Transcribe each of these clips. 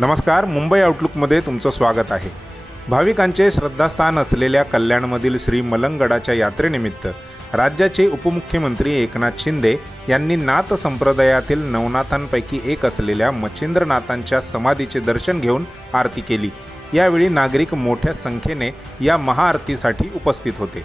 नमस्कार मुंबई आउटलुकमध्ये तुमचं स्वागत आहे. भाविकांचे श्रद्धास्थान असलेल्या कल्याणमधील श्री मलंगडाच्या यात्रेनिमित्त राज्याचे उपमुख्यमंत्री एकनाथ शिंदे यांनी नाथ संप्रदायातील नवनाथांपैकी एक असलेल्या मच्छिंद्रनाथांच्या समाधीचे दर्शन घेऊन आरती केली. यावेळी नागरिक मोठ्या संख्येने या महाआरतीसाठी उपस्थित होते.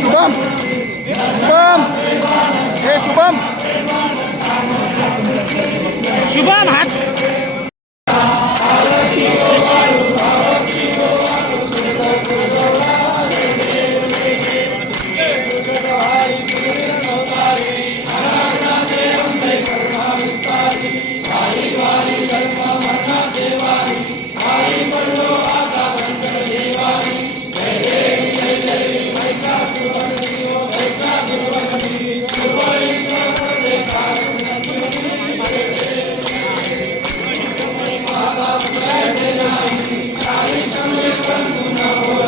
شباب شباب إيه شباب شباب حد Oh,